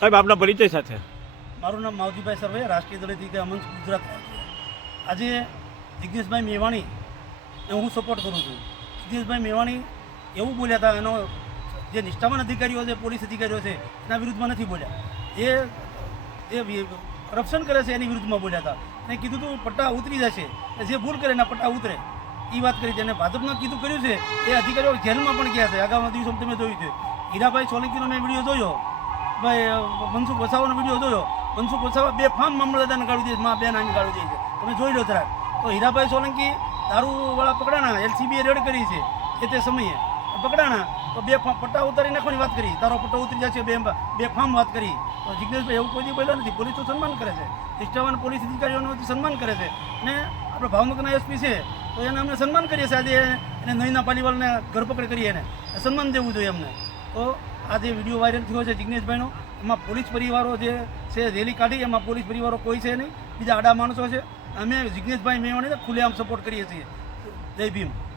સાહેબ, આપના પરિચય સાથે. મારું નામ માવજીભાઈ સરવે રાષ્ટ્રીય દળેથી કે અમન ગુજરાત આજે જિજ્ઞેશભાઈ મેવાણી એ હું સપોર્ટ કરું છું. જિજ્ઞેશભાઈ મેવાણી એવું બોલ્યા હતા, એનો જે નિષ્ઠાવાન અધિકારીઓ છે, પોલીસ અધિકારીઓ છે, એના વિરુદ્ધમાં નથી બોલ્યા. એ એ કરપ્શન કરે છે, એની વિરુદ્ધમાં બોલ્યા હતા. અને કીધું તું, પટ્ટા ઉતરી જશે. જે ભૂલ કરે, એના પટ્ટા ઉતરે. એ વાત કરી તેને ભાજપમાં કીધું કર્યું છે, એ અધિકારીઓ જેલમાં પણ ગયા છે. આગામી દિવસો તમે જોયું છે. હીરાભાઈ સોલંકીનો મેં વીડિયો જોયો. મનસુખ વસાવાનો વીડિયો જોયો. મનસુખ વસાવા બે ફાર્મ મામલતદારને ગાળી દે છે, માં બે નાની કાઢી દે છે. તમે જોઈ લો જરાક. તો હીરાભાઈ સોલંકી દારૂવાળા પકડાણા એલસીબીએ રેડ કરી છે એ તે સમયે. પકડાણા તો બે પટ્ટા ઉતારી નાખવાની વાત કરી. તારો પટ્ટો ઉતરી જશે બે બે ફાર્મ વાત કરી. તો જિજ્ઞેશભાઈ એવું કોઈ બોલ્યો નથી. પોલીસ તો સન્માન કરે છે. નિષ્ઠાવાન પોલીસ અધિકારીઓનું સન્માન કરે છે. અને આપણે ભાવનગરના એસપી છે તો એને અમને સન્માન કરીએ છીએ આજે એને નયના પાલીવાલને ધરપકડ કરીએ એને. સન્માન દેવું જોઈએ અમને. તો આ જે વીડિયો વાયરલ થયો છે જિગ્નેશભાઈનો, એમાં પોલીસ પરિવારો જે છે, રેલી કાઢી, એમાં પોલીસ પરિવારો કોઈ છે નહીં. બીજા આડા માણસો છે. અમે જિગ્નેશભાઈ મેવાણીને ખુલ્લેઆમ સપોર્ટ કરીએ છીએ. જય ભીમ.